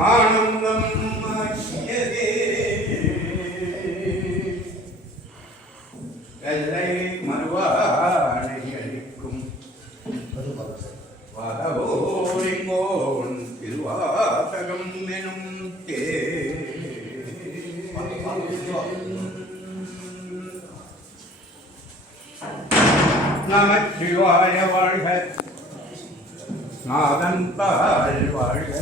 ஆனந்தம் எல்லை மறுவானை அளிக்கும் வரவோரிங்கோன் திருவாசகம் எனும் நமச்சிவாய வாழ்க நாதன் தாழ் வாழ்க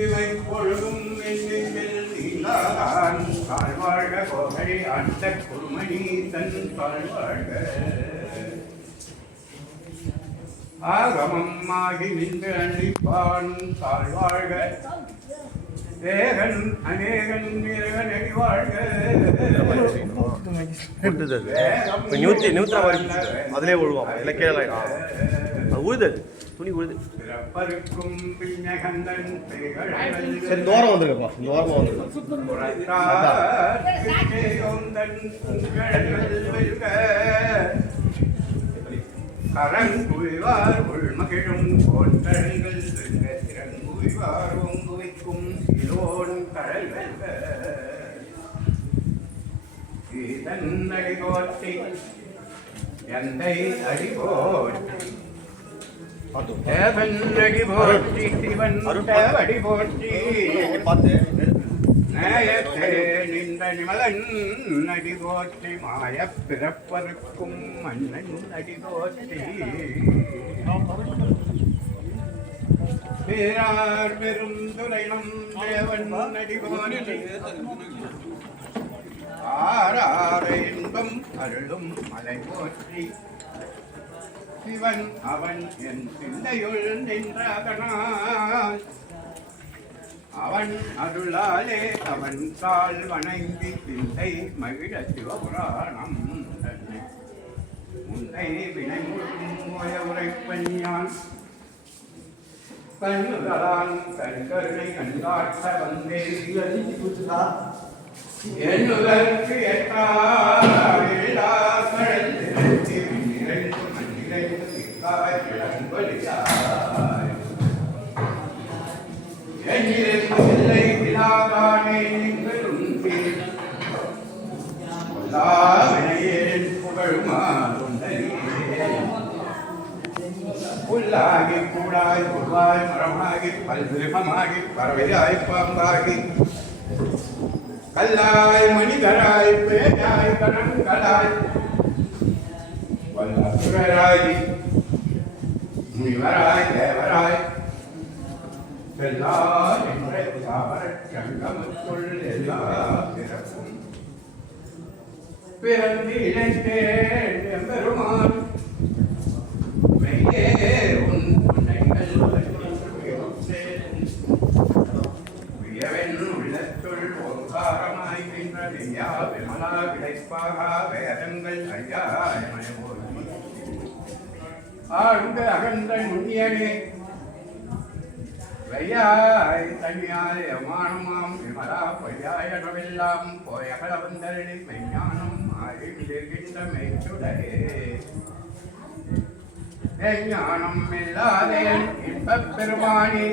இவை பொழுதும் நீலாதான் தாழ்வாழ்க கோகை அந்த குருமணி தன் தாழ்வாழ்க ஆகமம் ஆகி நின்று அழிப்பான் தாழ்வாழ்க ஏகன் அநேகன் இறைவன் அடிவாழ்க அதிலே விழுவான் இலக்கியம் உழுது துணி உழுது சரி தோரம் வந்துருக்கப்பா இந்த ஓரமாக வந்துருக்க கரங்குவிவார் உள்மகிழும் போன்றங்கள் திறங்குவிவார் ஓங்குவிக்கும் இலோன் கடல் வெல்க இதன்னடி போற்றி எந்தை அடிபோற்றி தேவன்னடி போற்றி சிவன் தேவடி போற்றி நேயத்தே நின்ற நிமலன் அடி போற்றி மாய பிறப்பருக்கும் மன்னன் அடி போற்றி பேரார் பெரும் துறைனம் தேவன் அடி போற்றி ஆறார இன்பம் அருளும் மலை போற்றி சிவன் அவன் என் சிந்தையுள் நின்றதனால் அவன் அருளாலே அவன் தாள் வணங்கி சிந்தை மகிழ சிவபுராணம் தன்னை முன்னை வினை முழுமைய உரைப்பஞ்சான் கண்ணுகளான் கண்கருணை கண்காட்ட வந்தே என்னுதற்கு எட்டாயிரம் நிறைந்து மண்ணிறைந்து சிக்காய் விளம்பலியாய் என்னிற்கு இல்லை விழாதானே நிகழும் வினையேன் புகழுமாறுண்டறியே புல்லாகி கூடாய் புல்வாய் மரமாகி பல்விருப்பமாகி பறவையாய் பாம்பாகி கல்லாய் மனிதராய் பேயாய் கணங்களாய் வல்லசுரராய் முனிவராய் தேவராய் எல்லார் என்ற சங்கமுக்குள் எல்லா பிறப்பும் பிறந்து இணைந்தேன் எம்பெருமான் மெய்யே உன் புன்னைகள் உள்ளத்துள் ஓங்காரமாய் நின்றதையா விமலா விளைப்பாக வேதங்கள் ஐயாயமய போற்றி ஆழ்ந்த அகன்ற நுண்ணியனே வையாய் தனியாய் அமானமாம் விமலா பொய்யாயனவெல்லாம் போயகல வந்தரளி மெய்ஞானம் ஆழிவிடுகின்ற மெய்ச்சுடரே ஞானம் இல்லாதேன் இன்பப் பெருமானே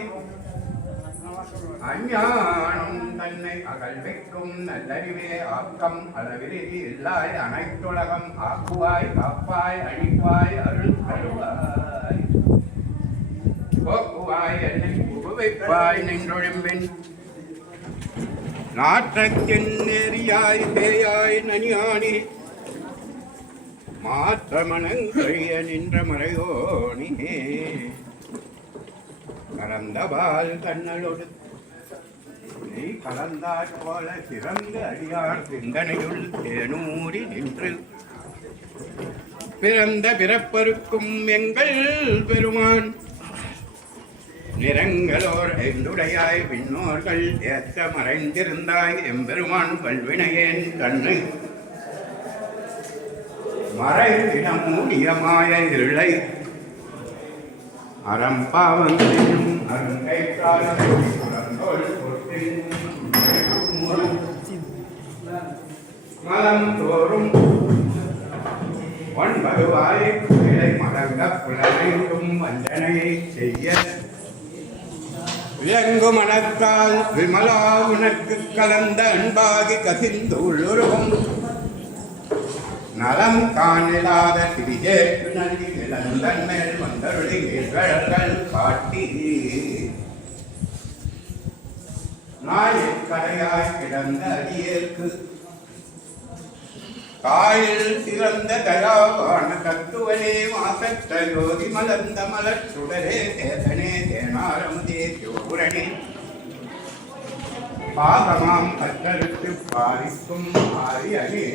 அஞ்ஞானம் தன்னை அகழ்விக்கும் நல்லறிவே ஆக்கம் அளவிலிதி இல்லாய் அனைத்துலகம் ஆக்குவாய் காப்பாய் அழிப்பாய் அருள் தருவாய் போக்குவாய் என்னை புகுவைப்பாய் நின்றொழிம்பின் நாற்றத்தின் நெறியாய் பேயாய் நனியானி மாற்ற மனங்கழிய நின்ற மறையோனி கலந்தபால் கண்ணலோடு நீ கலந்தாற் போல சிறந்த அடியார் சிந்தனையுள் தேனூறி நின்று பிறந்த பிறப்பருக்கும் எங்கள் பெருமான் நிறங்களோர் என்னுடையாய் விண்ணோர்கள் ஏற்ற மறைந்திருந்தாய் எம்பெருமான் பல்வினையேன் கண்ணு மறைவின மூடிய மாய இருளை அறம்பாவங்களும் அருங்கைக்கால் மலம் தோறும் ஒன்பதுவாய் இலை மடங்க புலனையும் வஞ்சனையை செய்ய விலங்கு மனத்தால் விமலா உனக்கு கலந்த அன்பாகி கசிந்து உள்ளுருகும் நலம் காணிலாத திரிஜேற்று நல்கி இளந்தன் மேல் வந்தருளி வீழ்கள் காட்டி நாயக்கரையாய் கிடந்த அடியேற்கு காயில் சிறந்த தயாவான தத்துவனே மாசற்ற ஜோதி மலர்ந்த மலர் சுடரே தேசனே தேனாரமுதே சூரணே பாகமாம் கற்றலுக்கு பாரிக்கும் ஆரியனே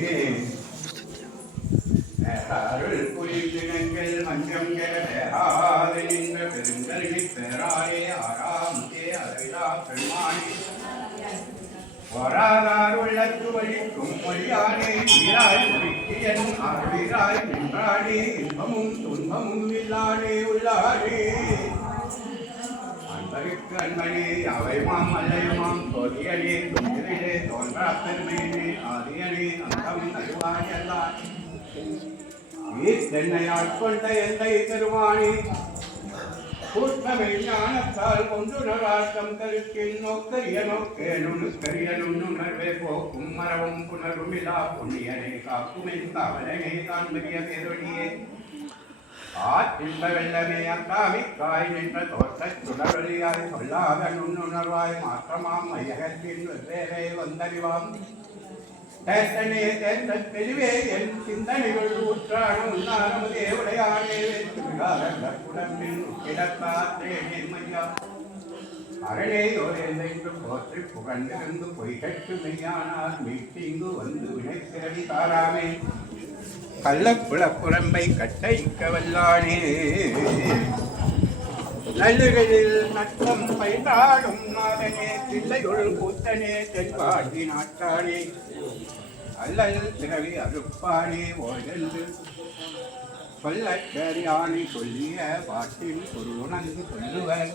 அருள் புரிந்தினங்கள் மஞ்சம் கெடாது நின்ற பெருங்கல்வி பெறாரே ஆறாமுதே அறிலா பெருமானே வராதார் உள்ளத்து வழிக்கும் மொழியானே வீராய் குறிக்கியன் அருளிராய் நின்றானே இன்பமும் துன்பமும் இல்லானே உள்ளானே அன்பருக்கு அன்பனே அவைமாம் அல்லையுமாம் தோதியனே துந்திரிலே தோன்றா பெருமையினே ஆதியனே அந்தம் அறிவாயெல்லாம் தென்னை ஆட்கொண்ட எந்தை பெருமானே கூட்டமில் ஞானத்தால் கொண்டுணராட்டம் கருக்கின் நோக்கரிய நோக்கே நுணுக்கரிய நுண்ணுணர்வே போக்கும் மரவும் புனருமிலா புண்ணியனே காக்குமென் காவலனே தான் பெரிய பேரொழியே ஆற்றின்ப வெள்ளமே அக்காமிக்காய் நின்ற தோற்றச் சுடரொலியாய் சொல்லாத நுண்ணுணர்வாய் மாற்றமாம் மையகத்தின் வெவ்வேறே வந்தறிவாம் தேத்தனே தேர்ந்த தெளிவே என் சிந்தனைகள் ஊற்றான உன்னாரமுதே உடையானே உடம்பில் கிடக்காற்றேனே மையா அரணே யோரேந்து போற்றி புகழ்ந்திருந்து பொய்கட்டு மெய்யானார் மீட்டிங்கு வந்து வினைத்திரடி தாராமே கள்ளப்புறம்பை கட்டைக்க வல்லானே நல்லுகளில் நட்டம் பயின்றாடும் நாதனே தில்லையுள் கூத்தனே தென்பாடி நாட்டானே அல்லல் பிறவி அறுப்பானே ஓய்தென்று சொல்லறியானி சொல்லிய பாட்டில் பொருளுணர்ந்து சொல்லுவர்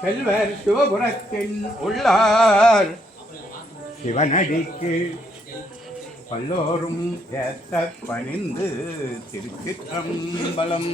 செல்வர் சிவபுரத்தின் உள்ளார் சிவனடிக்கு பல்லோரும் ஏத்த பணிந்து திருச்சிற்றம்பலம்.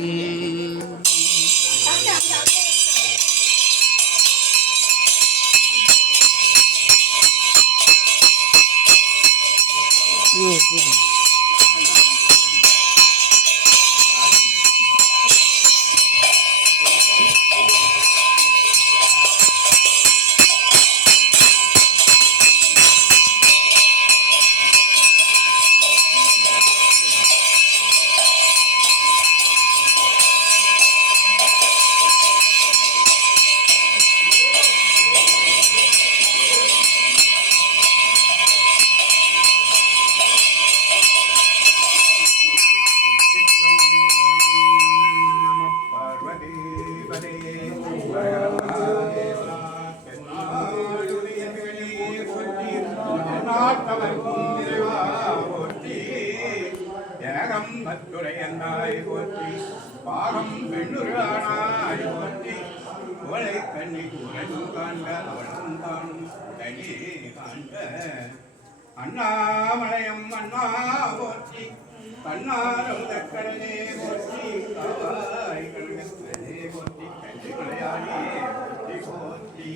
பாகம் பெண்ணுரானாய் போற்றி உவளை கண்ணி உரனும் காண்க அவளும் தானும் தனி காண்க அண்ணாமலையம் அண்ணா போற்றி கண்ணாரம் தக்கடலே போற்றி காவாய் கனகத்திலே போற்றி கஞ்சி மலையாளே போற்றி போற்றி